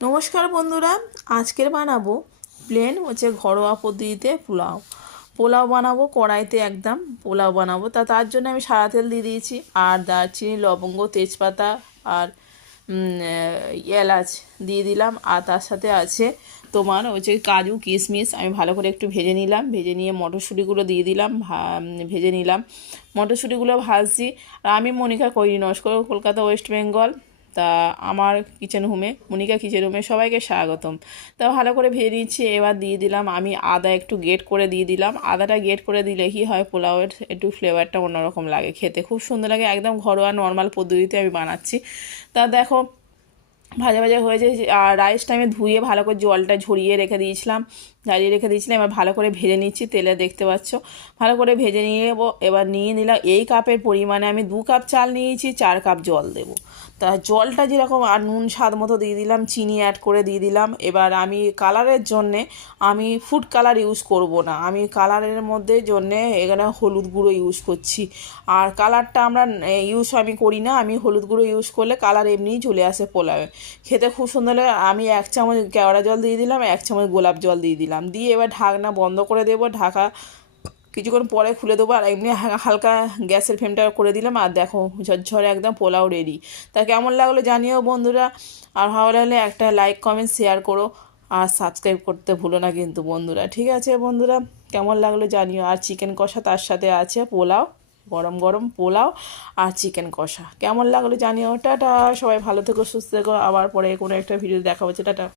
নমস্কার বন্ধুরা, আজকের বানাবো প্লেন ঘরোয়া পদ্ধতিতে পোলাও বানাবো। কড়াইতে একদম পোলাও বানাবো। তার জন্য আমি সাদা তেল দিয়ে দিয়েছি, আর দারচিনি, লবঙ্গ, তেজপাতা আর এলাচ দিয়ে দিলাম। আর তার সাথে আছে তোমার কাজু কিশমিশ আমি ভালো করে একটু ভেজে নিলাম। ভেজে নিয়ে মটরশুঁটিগুলো দিয়ে দিলাম, ভেজে নিলাম। মটরশুঁটিগুলো ভাজছি। আর আমি মনিকা কৈরি, নস্কর, কলকাতা, ওয়েস্ট বেঙ্গল। তা আমার কিচেন হোমে, মনিকা কিচেন হোমে সবাইকে স্বাগতম। তা ভালো করে ভেজে নিচ্ছি। এবার দিয়ে দিলাম আমি আদা, একটু গ্রেট করে দিয়ে দিলাম। আদাটা গ্রেট করে দিলে কি হয়, পোলাওয়ের একটু ফ্লেভারটা অন্যরকম লাগে, খেতে খুব সুন্দর লাগে। একদম ঘরোয়া নর্মাল পদ্ধতিতে আমি বানাচ্ছি। তা দেখো ভাজা ভাজা হয়ে যায়। আর রাইসটা আমি ধুয়ে ভালো করে জলটা ঝরিয়ে রেখে দিয়েছিলাম, এবার ভালো করে ভেজে নিচ্ছি। তেলে দেখতে পাচ্ছ ভালো করে ভেজে নিয়ে নেবো। এবার নিয়ে নিলাম এই কাপের পরিমাণে আমি 2 কাপ চাল নিয়েছি, 4 কাপ জল দেবো। তা জলটা যেরকম, আর নুন স্বাদ মতো দিয়ে দিলাম, চিনি অ্যাড করে দিয়ে দিলাম। এবার আমি কালারের জন্যে আমি ফুড কালার ইউজ করব না, আমি কালারের মধ্যে জন্যে এখানে হলুদ গুঁড়ো ইউজ করছি। আর কালারটা আমি করি না, আমি হলুদ গুঁড়ো ইউজ করলে কালার এমনিই চলে আসে পোলাওয়ে, খেতে খুব সুন্দর লাগে। আমি 1 চামচ কেওড়া জল দিয়ে দিলাম, 1 চামচ গোলাপ জল দিয়ে দিলাম। দিয়ে এবার ঢাকনা বন্ধ করে দেবো। ঢাকা কিছুক্ষণ পরে খুলে দেবো। আর এমনি হালকা গ্যাসের ফ্লেমটা করে দিলাম। আর দেখো ঝরঝরে একদম পোলাও রেডি। তা কেমন লাগলো জানিও বন্ধুরা। আর ভালো লাগলে একটা লাইক, কমেন্ট, শেয়ার করো। আর সাবস্ক্রাইব করতে ভুলো না কিন্তু বন্ধুরা, ঠিক আছে বন্ধুরা? কেমন লাগলো জানিও। আর চিকেন কষা তার সাথে আছে পোলাও, গরম গরম পোলাও আর চিকেন কষা। কেমন লাগলো জানিও। টাটা, সবাই ভালো থেকো, সুস্থ থেকো। আবার পরে কোনো একটা ভিডিও দেখা হচ্ছে। টাটা।